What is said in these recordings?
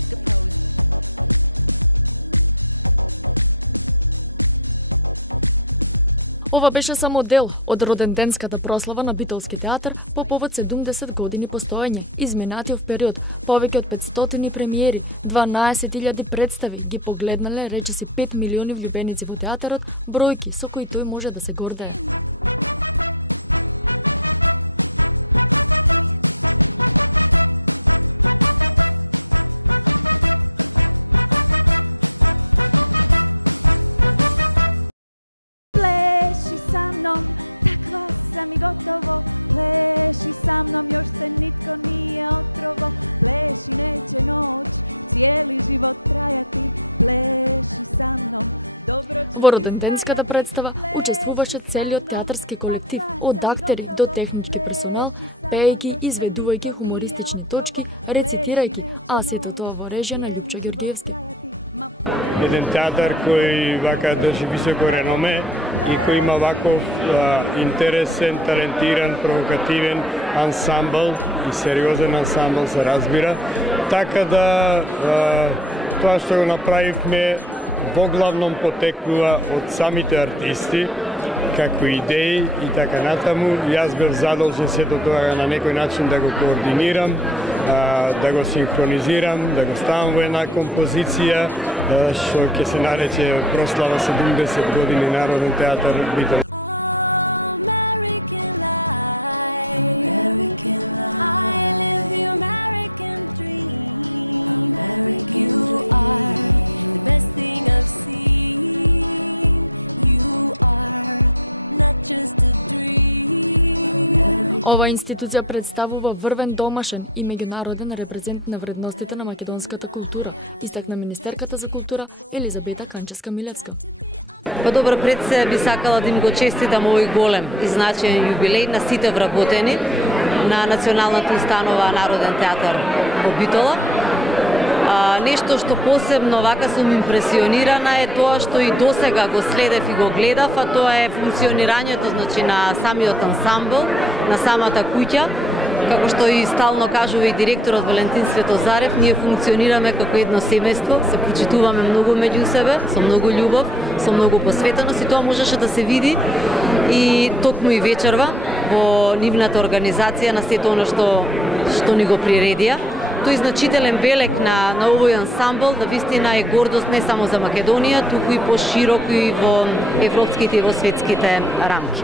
take a pose. Ова беше само дел од роденденската прослава на Битолски театар по повод 70 години постоење. Изминатиот период, повеќе од 500 премиери, 12.000 представи ги погледнале речиси 5 милиони влюбеници во театарот, бројки со кои тој може да се гордее. Gotovo, pleši sa mnom, još se nitko nije otrovo, pleši neće noć, cijeli život trajati, pleši sa mnom. Во роденденската представа учествуваше целиот театарски колектив, од актери до технички персонал, пеејќи, изведувајќи хумористични точки, рецитирајќи, а сето тоа во режија на Љупчо Ѓорѓиевски. Еден театар кој вака држи високо реноме и кој има ваков интересен, талентиран, провокативен ансамбл и сериозен ансамбл се разбира. Така да тоа што го направивме поглавном потекнува од самите артисти, како идеи и така натаму. Јас бев задолжен сето тоа на некој начин да го координирам, да го синхронизирам, да го ставам во една композиција, што ќе се нарече прослава 70 години Народен театар Битол. Ова институција представува врвен домашен и меѓународен репрезент на вредностите на македонската култура, истакна министерката за култура Елизабета Канчевска-Милевска. Па добро, пред се би сакала да им го честитам овој голем и значаен јубилеј на сите вработени на Националната установа Народен театар во Битола. Нешто што посебно вака сум импресионирана е тоа што и досега го следев и го гледав, а тоа е функционирањето значи на самиот ансамбл, на самата куќа. Како што и стално кажува и директорот Валентин Светозарев, ние функционираме како едно семејство, се почитуваме многу меѓу себе, со многу љубов, со многу посветеност и тоа можеше да се види и токму и вечерва во нивната организација на сето оно што ни го приредија. Тој значителен белег на овој ансамбл да вистина е гордост не само за Македонија, туку и пошироко и во европските и во светските рамки.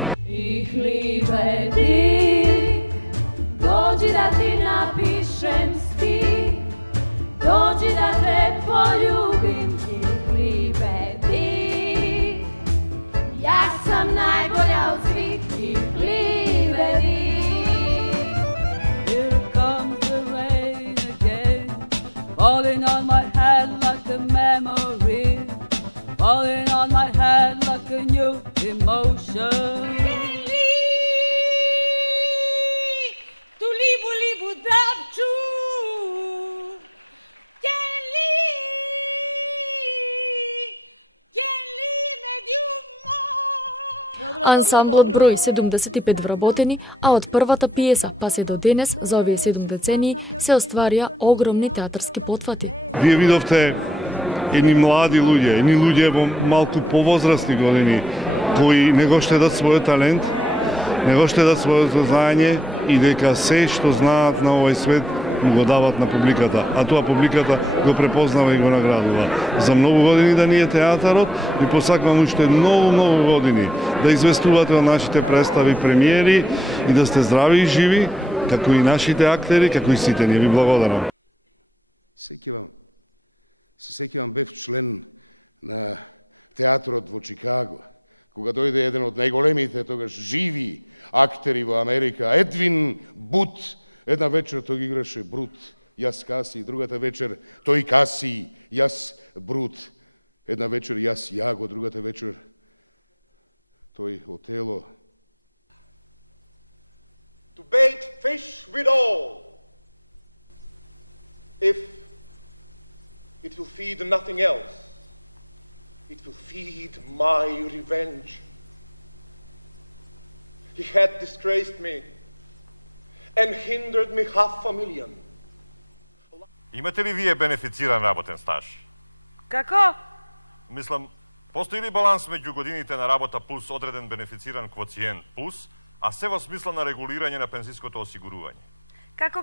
Dođi da ti napišem stih, dođi da te poljubim i hlibe ti. Ja sam najbolja od svih i hlibe ti. Here comes the rain again, falling on my head like a memory, falling on my head like a new emotion. Ансамблот брои 75 вработени, а од првата пиеса па се до денес за овие 7 децении се остварија огромни театарски потфати. Вие видовте едни млади луѓе, едни луѓе во малку повозрастни години кои не го штедат својот талент, не го штедат своето знаење и дека се што знаат на овој свет го дават на публиката, а тоа публиката го препознава и го наградува. За многу години да ни е театарот и посакувам уште многу години да известувате о нашите представи, премиери и да сте здрави и живи, како и нашите актери, како и сите ние. Ви благодарам. Се сеќавам бев член на театрот во Чикаго, кога дојде еден од најголемите тогаш живи актери во Америка, Едвин Бут. Една вечер тој играше Брут, јас Каси, другата вечер тој Каси, јас Брут. Една вечер јас Јаго, другата вечер тој Отело. To bait fish with all, if it will feed nothing else, it will feed my revenge. He had disgraced me and hindered me 500,000. Имате ли вие бенефициран работен стаж? Како? Мислам, постои ли баланс меѓу годините на работа плюс одреден бенефициран квоциент плюс, а се во смисла на регулирање на пензиското осигурување? Како?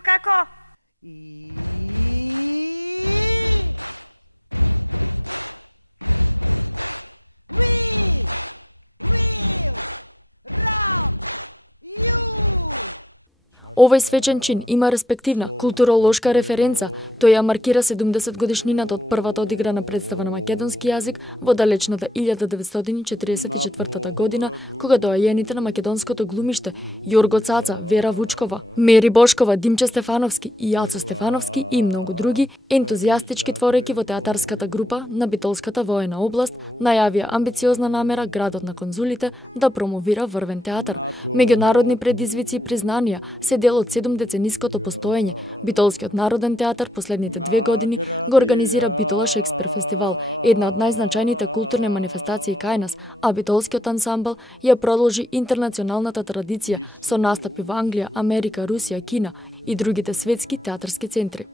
Овој свечен чин има респективна културолошка референца. Тој ја маркира 70 годишнината од првата одиграна представа на македонски јазик во далечната 1944 година, кога доајените на македонското глумиште Јорго Цаца, Вера Вучкова, Мери Бошкова, Димче Стефановски и Јацо Стефановски и многу други, ентузијастички творејќи во театарската група на Битолската воена област, најавија амбициозна намера градот на конзулите да промовира врвен театар. Меѓународни предизвици и признанија се дел од 7-децениското постоење. Битолскиот народен театар последните 2 години го организира Битола Шекспир фестивал, една од најзначајните културни манифестации кај нас, а Битолскиот ансамбл ја продолжи интернационалната традиција со настапи во Англија, Америка, Русија, Кина и другите светски театарски центри.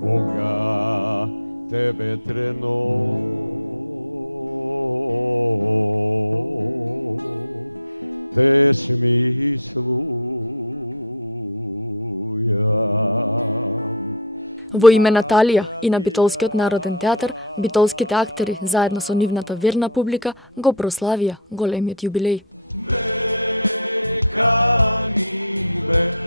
Кога тебе трено те смислу Во име на Талија и на Битолскиот народен театар, битолските актери заедно со нивната верна публика го прославија големиот јубилеј. Нека ни